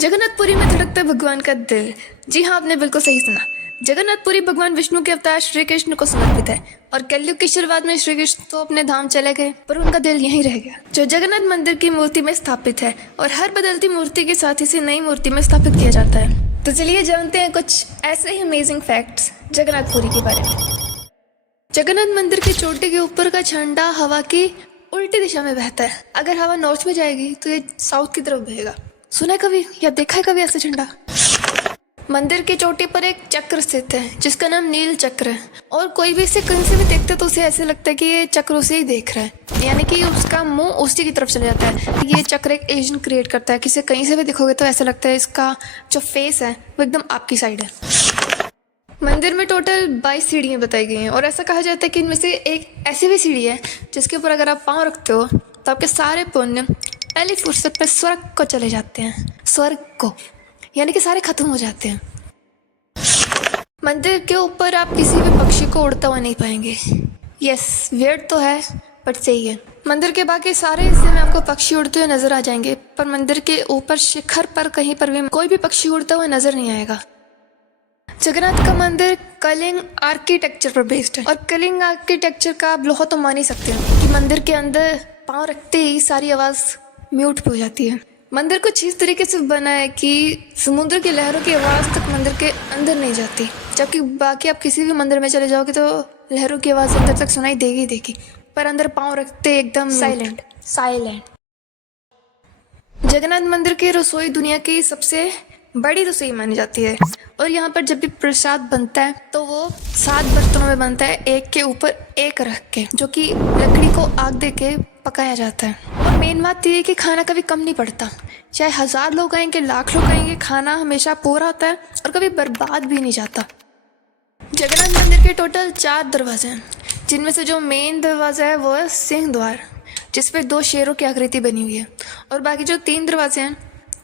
जगन्नाथपुरी में धड़कता है भगवान का दिल। जी हाँ, आपने बिल्कुल सही सुना। जगन्नाथपुरी भगवान विष्णु के अवतार श्री कृष्ण को समर्पित है और कलयुग की शुरुआत में श्री कृष्ण तो अपने धाम चले गए, पर उनका दिल यहीं रह गया, जो जगन्नाथ मंदिर की मूर्ति में स्थापित है और हर बदलती मूर्ति के साथ इसे नई मूर्ति में स्थापित किया जाता है। तो चलिए जानते हैं कुछ ऐसे ही अमेजिंग फैक्ट्स जगन्नाथपुरी के बारे में। जगन्नाथ मंदिर की चोटी के ऊपर का झंडा हवा की उल्टी दिशा में बहता है। अगर हवा नॉर्थ में जाएगी तो ये साउथ की तरफ बहेगा। सुना है कभी या देखा है कभी ऐसा झंडा? मंदिर की चोटी पर एक चक्र स्थित है जिसका नाम नील चक्र है, और कोई भी इसे कहीं से भी देखता है तो उसे ऐसे लगता है कि ये चक्र उसे ही देख रहा है, यानी कि उसका मुंह उसी की तरफ चले जाता है। ये चक्र एक इल्यूजन क्रिएट करता है कि इसे कहीं से भी देखोगे तो ऐसा लगता है इसका जो फेस है वो एकदम आपकी साइड है। मंदिर में टोटल 22 सीढ़ियाँ बताई गई हैं और ऐसा कहा जाता है कि इनमें से एक ऐसी भी सीढ़ी है जिसके ऊपर अगर आप पाँव रखते हो तो आपके सारे पुण्य पहली फुर्सत पे स्वर्ग को चले जाते हैं। स्वर्ग को यानी कि सारे खत्म हो जाते हैं। मंदिर के ऊपर आप किसी भी पक्षी को उड़ता हुआ नहीं पाएंगे। यस, वियर्ड तो है बट सही है। मंदिर के बाकी सारे हिस्से में आपको पक्षी उड़ते हुए नजर आ जाएंगे, पर मंदिर के ऊपर शिखर पर कहीं पर भी कोई भी पक्षी उड़ता हुआ नजर नहीं आएगा। जगन्नाथ का मंदिर कलिंग आर्किटेक्चर पर बेस्ड है, और कलिंग आर्किटेक्चर का आप लोहा तो मान ही सकते हो कि मंदिर के अंदर पाँव रखते ही सारी आवाज़ म्यूट हो जाती है। मंदिर कुछ इस तरीके से बना है कि समुद्र की लहरों की आवाज़ तक मंदिर के अंदर नहीं जाती, जबकि बाकी आप किसी भी मंदिर में चले जाओगे तो लहरों की आवाज़ अंदर तक सुनाई देगी देगी, पर अंदर पाँव रखते एकदम साइलेंट। जगन्नाथ मंदिर की रसोई दुनिया की सबसे बड़ी रसोई मानी जाती है, और यहाँ पर जब भी प्रसाद बनता है तो वो 7 बर्तनों में बनता है, एक के ऊपर एक रख के, जो कि लकड़ी को आग दे के पकाया जाता है। और मेन बात ये है कि खाना कभी कम नहीं पड़ता, चाहे 1000 लोग आएंगे, लाख लोग आएंगे, खाना हमेशा पूरा होता है और कभी बर्बाद भी नहीं जाता। जगन्नाथ मंदिर के टोटल 4 दरवाजे हैं, जिनमें से जो मेन दरवाज़ा है वो है सिंह द्वार, जिसपे 2 शेरों की आकृति बनी हुई है, और बाकी जो 3 दरवाजे हैं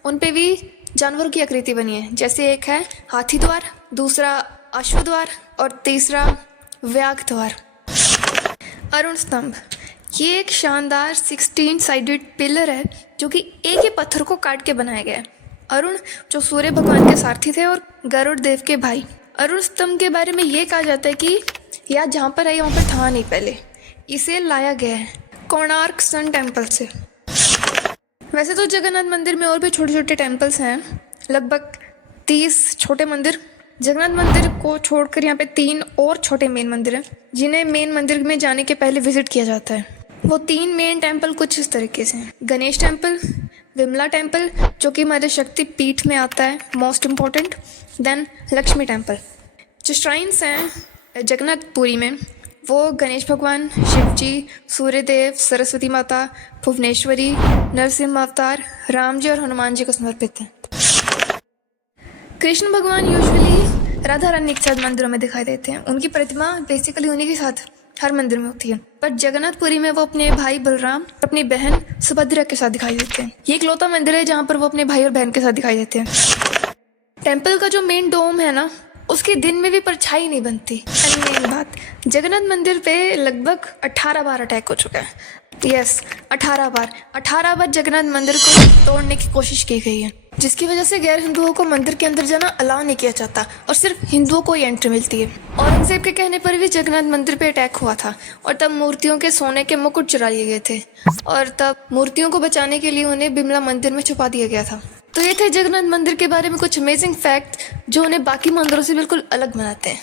उन पे भी जानवरों की आकृति बनी है। जैसे एक है हाथी द्वार, दूसरा अश्व द्वार और तीसरा व्याघ्र द्वार। अरुण स्तंभ, ये एक शानदार 16 साइडेड पिलर है जो कि एक ही पत्थर को काट के बनाया गया है। अरुण जो सूर्य भगवान के सारथी थे और गरुड़ देव के भाई। अरुण स्तंभ के बारे में ये कहा जाता है कि यह जहाँ पर है वहाँ पर था नहीं पहले, इसे लाया गया है कोणार्क सन टेम्पल से। वैसे तो जगन्नाथ मंदिर में और भी छोटे छोटे टेम्पल्स हैं, लगभग 30 छोटे मंदिर। जगन्नाथ मंदिर को छोड़कर यहाँ पे 3 और छोटे मेन मंदिर हैं, जिन्हें मेन मंदिर में जाने के पहले विजिट किया जाता है। वो 3 मेन टेम्पल कुछ इस तरीके से हैं: गणेश टेम्पल, विमला टेम्पल जो कि हमारे शक्ति पीठ में आता है, most important, then Lakshmi temple. जो श्राइन्स हैं जगन्नाथपुरी में वो गणेश भगवान, शिव जी, सूर्यदेव, सरस्वती माता, भुवनेश्वरी, नरसिम्हा अवतार, राम जी और हनुमान जी को समर्पित हैं। कृष्ण भगवान यूजुअली राधा रानी के साथ मंदिरों में दिखाई देते हैं। उनकी प्रतिमा बेसिकली उन्हीं के साथ हर मंदिर में होती है, पर जगन्नाथपुरी में वो अपने भाई बलराम और अपनी बहन सुभद्रा के साथ दिखाई देते हैं। ये इकलौता मंदिर है जहाँ पर वो अपने भाई और बहन के साथ दिखाई देते हैं। टेम्पल का जो मेन डोम है ना, उसके दिन में भी परछाई नहीं बनती। मेन बात, जगन्नाथ मंदिर पे लगभग 18 बार अटैक हो चुका है। यस, 18 बार जगन्नाथ मंदिर को तोड़ने की कोशिश की गई है, जिसकी वजह से गैर हिंदुओं को मंदिर के अंदर जाना अलाउ नहीं किया जाता और सिर्फ हिंदुओं को ही एंट्री मिलती है। औरंगजेब के कहने पर भी जगन्नाथ मंदिर पे अटैक हुआ था, और तब मूर्तियों के सोने के मुकुट चुरा लिए गए थे, और तब मूर्तियों को बचाने के लिए उन्हें बिमला मंदिर में छुपा दिया गया था। तो ये थे जगन्नाथ मंदिर के बारे में कुछ अमेजिंग फैक्ट जो उन्हें बाकी मंदिरों से बिल्कुल अलग बनाते हैं।